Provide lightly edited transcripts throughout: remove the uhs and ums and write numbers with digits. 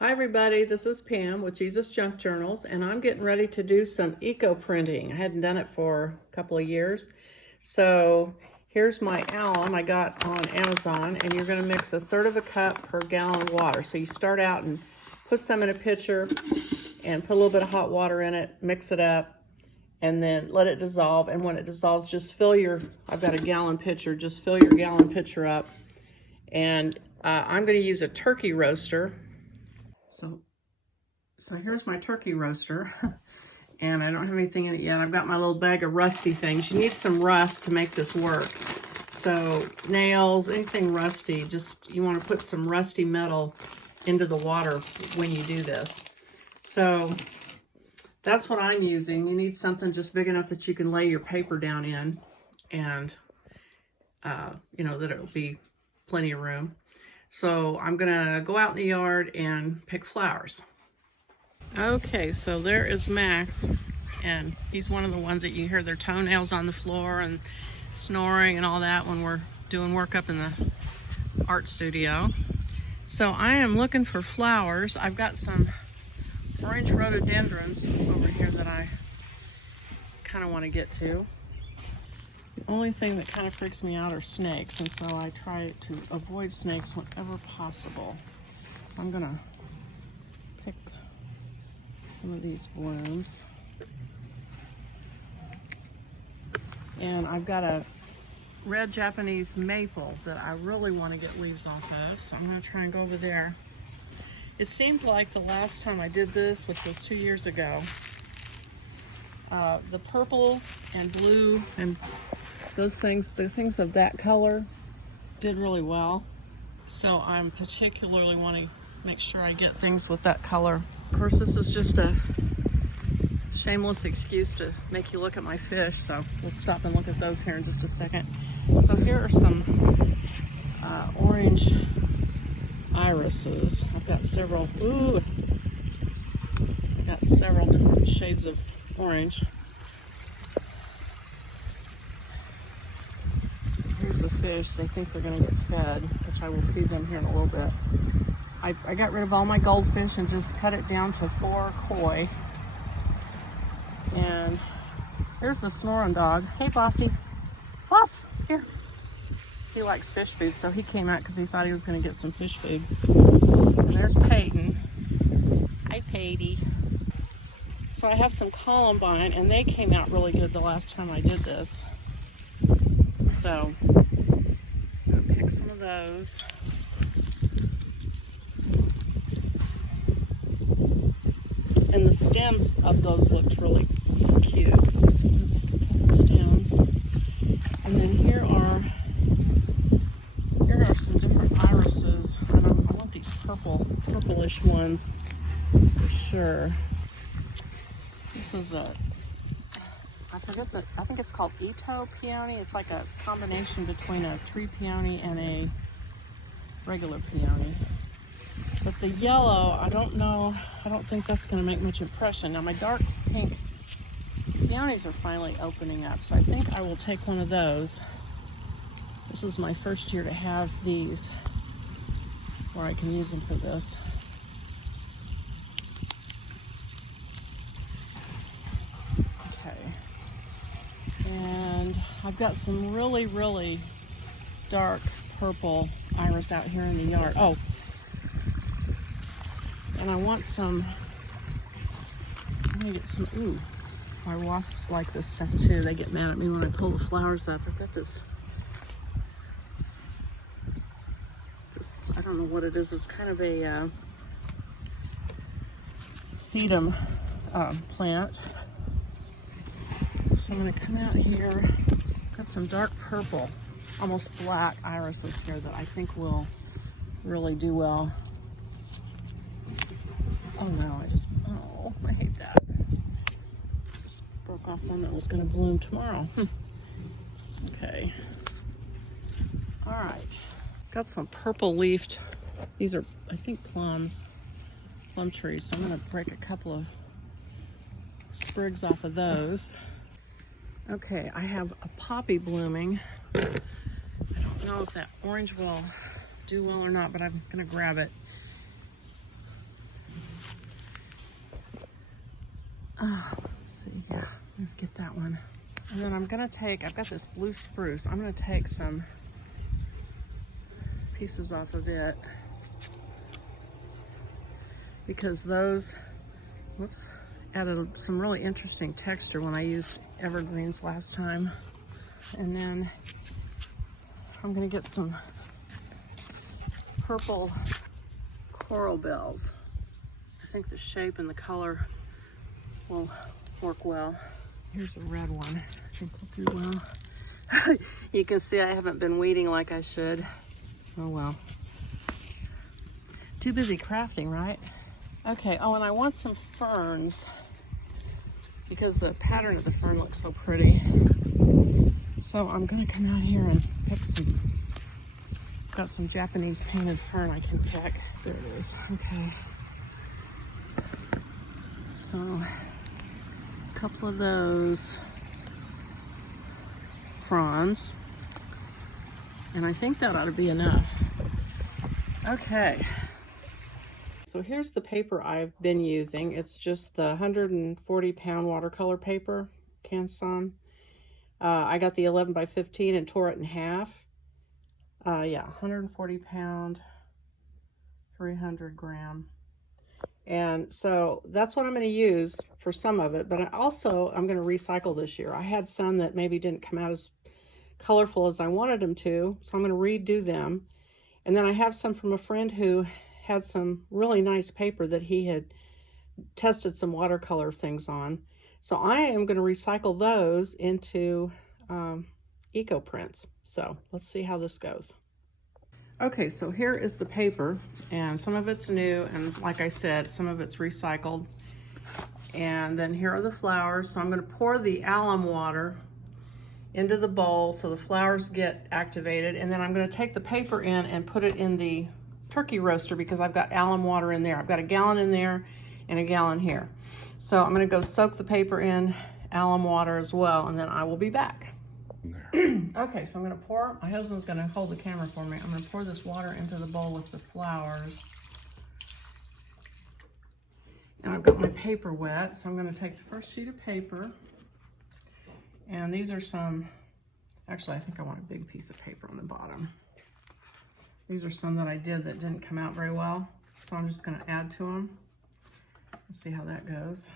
Hi everybody, this is Pam with Jesusjunkjournals, and I'm getting ready to do some eco printing. I hadn't done it for a couple of years. So here's my alum I got on Amazon, and you're going to mix 1/3 cup per gallon of water. So you start out and put some in a pitcher and put a little bit of hot water in it, mix it up, and then let it dissolve. And when it dissolves, just fill your, I've got a gallon pitcher, just fill your gallon pitcher up. And I'm going to use a turkey roaster. So here's my turkey roaster, and I don't have anything in it yet. I've got my little bag of rusty things. You need some rust to make this work. So nails, anything rusty, just you want to put some rusty metal into the water when you do this. So that's what I'm using. You need something just big enough that you can lay your paper down in, and you know, that it'll be plenty of room. So I'm gonna go out in the yard and pick flowers. Okay, so there is Max, and he's one of the ones that you hear their toenails on the floor and snoring and all that when we're doing work up in the art studio. So I am looking for flowers. I've got some orange rhododendrons over here that I kind of want to get to. The only thing that kind of freaks me out are snakes, and so I try to avoid snakes whenever possible. So I'm gonna pick some of these blooms. And I've got a red Japanese maple that I really want to get leaves off of, so I'm gonna try and go over there. It seemed like the last time I did this, which was 2 years ago, the purple and blue and those things, the things of that color, did really well. So I'm particularly wanting to make sure I get things with that color. Of course, this is just a shameless excuse to make you look at my fish, so we'll stop and look at those here in just a second. So here are some orange irises. I've got several, I've got several different shades of orange. Here's the fish. They think they're gonna get fed, which I will feed them here in a little bit. I got rid of all my goldfish and just cut it down to 4 koi. And there's the snoring dog. Hey, Bossy. Boss, here. He likes fish food, so he came out because he thought he was going to get some fish food. And there's Peyton. Hi, Peyton. So I have some columbine, and they came out really good the last time I did this. So I'm going to pick some of those. And the stems of those looked really cute. So I'm going to pick a couple stems. And then here are some different irises. I want these purplish ones for sure. This is I think it's called Ito peony. It's like a combination between a tree peony and a regular peony. But the yellow, I don't know, I don't think that's going to make much impression. Now my dark pink peonies are finally opening up, so I think I will take one of those. This is my first year to have these where I can use them for this. Okay. And I've got some really, really dark purple iris out here in the yard. Oh, and I want some, I'm gonna get some, my wasps like this stuff too. They get mad at me when I pull the flowers up. I've got this, I don't know what it is. It's kind of a sedum plant. So I'm gonna come out here. Got some dark purple, almost black irises here that I think will really do well. Oh no, I hate that. Just broke off one that was gonna bloom tomorrow. Okay. All right. Got some purple leafed, these are, I think, plum trees. So I'm gonna break a couple of sprigs off of those. Okay, I have a poppy blooming. I don't know if that orange will do well or not, but I'm gonna grab it. Let's see here. Let's get that one. And then I'm gonna take, I've got this blue spruce. I'm gonna take some pieces off of it because those, whoops, added some really interesting texture when I used evergreens last time. And then I'm gonna get some purple coral bells. I think the shape and the color will work well. Here's a red one. I think will do well. You can see I haven't been weeding like I should. Oh well. Too busy crafting, right? Okay, oh, and I want some ferns because the pattern of the fern looks so pretty. So I'm gonna come out here and pick some. Got some Japanese painted fern I can pick. There it is. Okay. So a couple of those fronds, and I think that ought to be enough. Okay. So here's the paper I've been using. It's just the 140-pound watercolor paper, Canson. I got the 11 by 15 and tore it in half. Yeah, 140 pound, 300 gram. And so that's what I'm going to use for some of it, but I'm going to recycle this year. I had some that maybe didn't come out as colorful as I wanted them to, so I'm going to redo them. And then I have some from a friend who had some really nice paper that he had tested some watercolor things on. So I am going to recycle those into eco prints. So let's see how this goes. Okay, so here is the paper, and some of it's new, and like I said, some of it's recycled. And then here are the flowers. So I'm going to pour the alum water into the bowl so the flowers get activated, and then I'm going to take the paper in and put it in the turkey roaster because I've got alum water in there. I've got a gallon in there and a gallon here. So I'm going to go soak the paper in alum water as well, and then I will be back. Okay, so I'm going to pour, my husband's going to hold the camera for me. I'm going to pour this water into the bowl with the flowers. And I've got my paper wet, so I'm going to take the first sheet of paper. And these are some, actually I think I want a big piece of paper on the bottom. These are some that I did that didn't come out very well, so I'm just going to add to them. Let's see how that goes.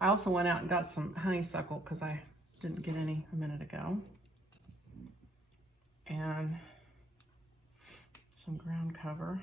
I also went out and got some honeysuckle because I didn't get any a minute ago. And some ground cover.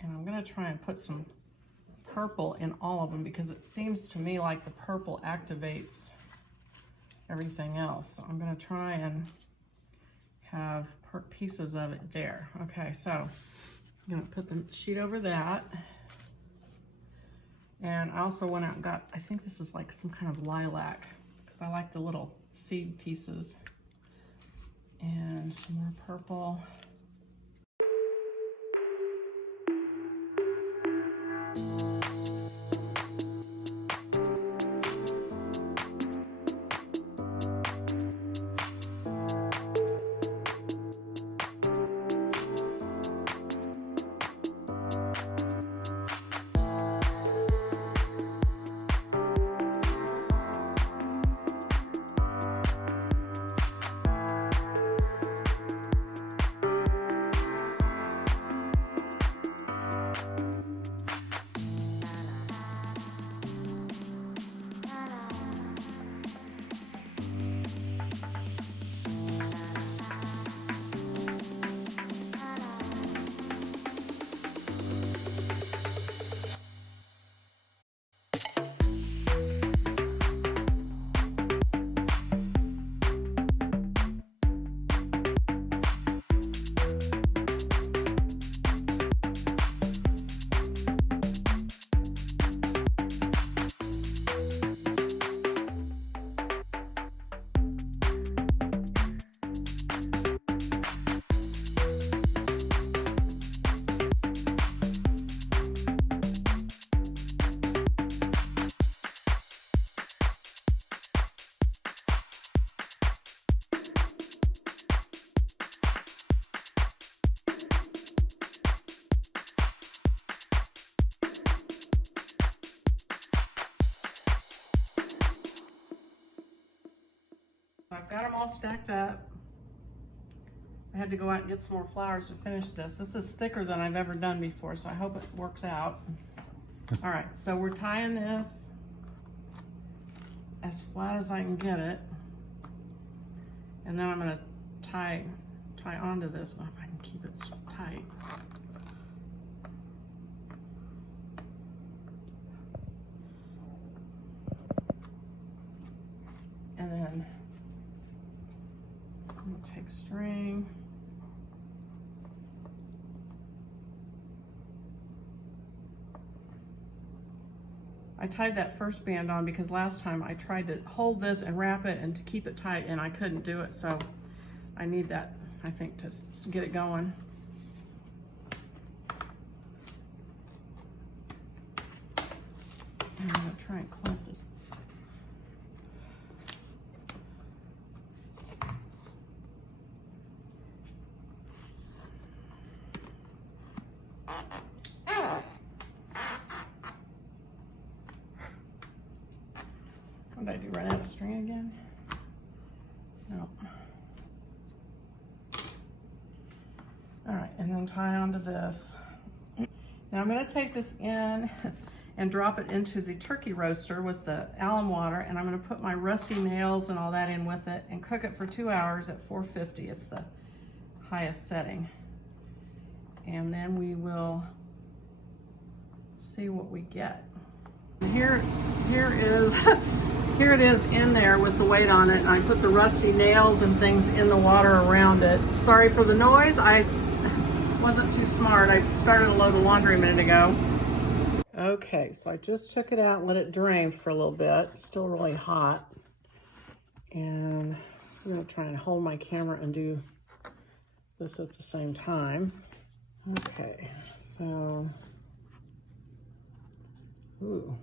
And I'm going to try and put some purple in all of them because it seems to me like the purple activates everything else. So I'm going to try and have pieces of it there. Okay, so I'm going to put the sheet over that. And I also went out and got, I think this is like some kind of lilac because I like the little seed pieces. And some more purple. got them all stacked up. I had to go out and get some more flowers to finish this. This is thicker than I've ever done before, so I hope it works out. All right, so we're tying this as flat as I can get it. And then I'm gonna tie onto this one if I can keep it tight. And then I'm gonna take string. I tied that first band on because last time I tried to hold this and wrap it and to keep it tight and I couldn't do it, so I need that, I think, to get it going. And I'm gonna try and clamp this. What did I do, run out of string again? No. All right, and then tie onto this. Now I'm gonna take this in and drop it into the turkey roaster with the alum water, and I'm gonna put my rusty nails and all that in with it and cook it for 2 hours at 450. It's the highest setting. And then we will see what we get. Here it is in there with the weight on it, and I put the rusty nails and things in the water around it. Sorry for the noise, I wasn't too smart. I started a load of laundry a minute ago. Okay, so I just took it out and let it drain for a little bit. It's still really hot. And I'm gonna try and hold my camera and do this at the same time. Okay, so, ooh.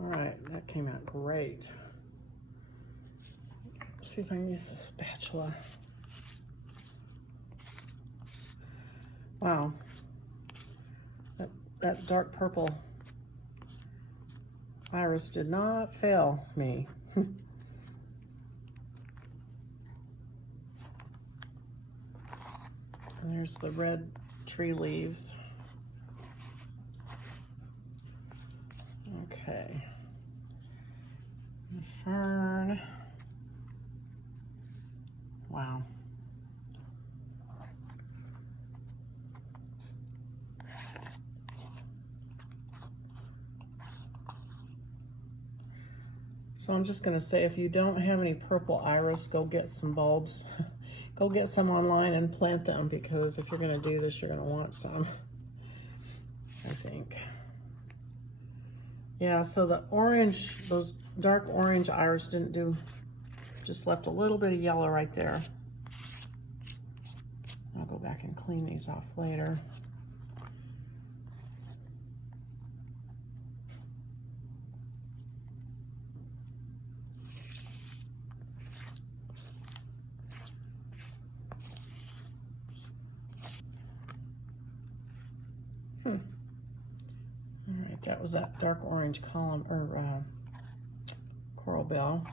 All right, that came out great. Let's see if I can use the spatula. Wow, that dark purple iris did not fail me. And there's the red tree leaves. Okay. The fern. Wow. So I'm just going to say, if you don't have any purple iris, go get some bulbs. Go get some online and plant them, because if you're going to do this, you're going to want some, I think. Yeah, so the orange, those dark orange iris didn't do, just left a little bit of yellow right there. I'll go back and clean these off later. All right, that was that dark orange column, or coral bell.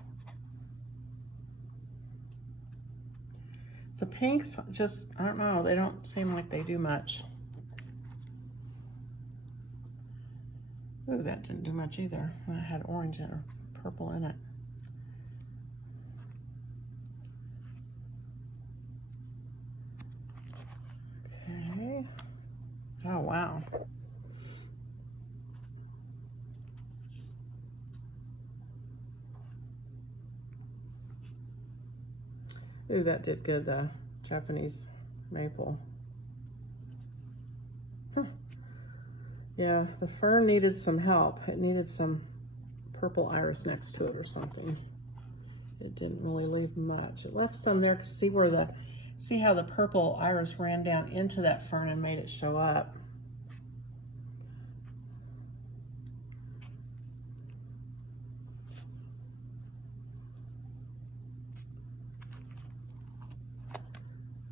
The pinks just, I don't know, they don't seem like they do much. Ooh, that didn't do much either. I had orange or purple in it. Okay. Oh, wow. Ooh, that did good, the Japanese maple. Huh. Yeah, the fern needed some help. It needed some purple iris next to it or something. It didn't really leave much. It left some there to see where the, see how the purple iris ran down into that fern and made it show up.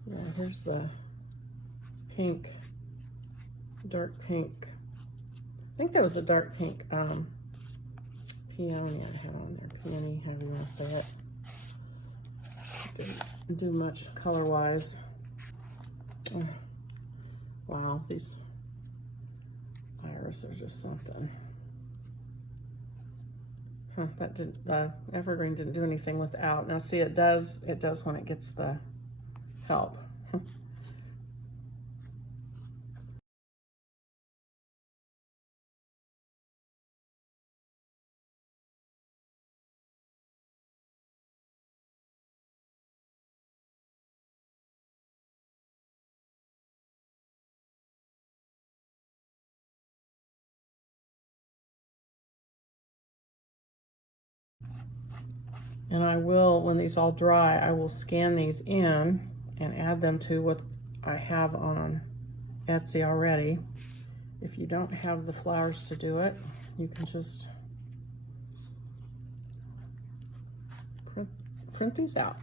Yeah, here's the pink, dark pink. I think that was the dark pink peony I had on there. Peony, however you want to say it. Didn't do much color-wise. Oh, wow, these iris are just something. Huh, that didn't, the evergreen didn't do anything without. Now see, it does when it gets the help. And I will, when these all dry, I will scan these in and add them to what I have on Etsy already. If you don't have the flowers to do it, you can just print these out.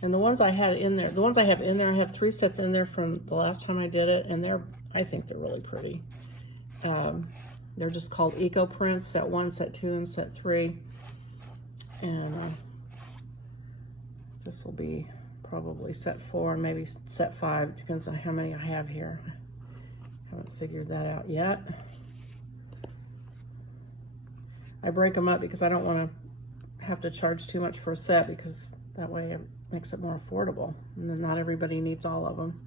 And the ones I had in there, the ones I have in there, I have 3 sets in there from the last time I did it, and I think they're really pretty. They're just called Eco Prints, set 1, set 2, and set 3. And this will be probably set 4, maybe set 5. Depends on how many I have here. Haven't figured that out yet. I break them up because I don't want to have to charge too much for a set, because that way it makes it more affordable. And then not everybody needs all of them.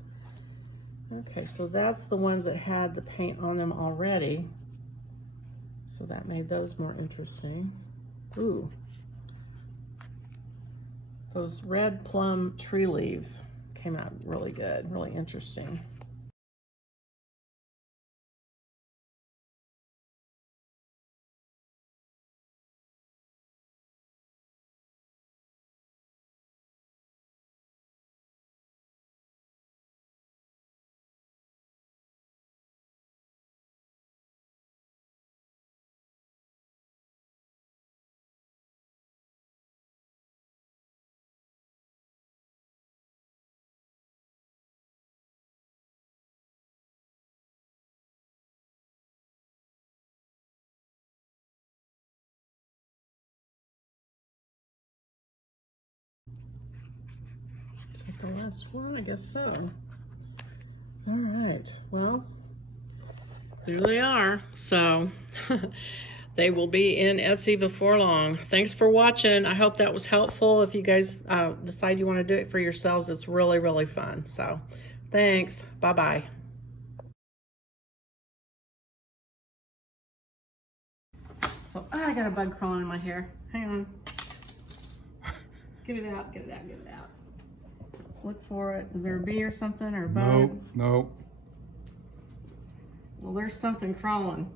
Okay, so that's the ones that had the paint on them already. So that made those more interesting. Ooh. Those red plum tree leaves came out really good, really interesting. Is that the last one? I guess so. All right, well, there they are. So they will be in Etsy before long. Thanks for watching. I hope that was helpful. If you guys decide you want to do it for yourselves, it's really, really fun. So thanks. Bye-bye. So I got a bug crawling in my hair. Hang on. Get it out, get it out, get it out. Look for it. Is there a bee or something, or a bug? Nope, nope. Well, there's something crawling.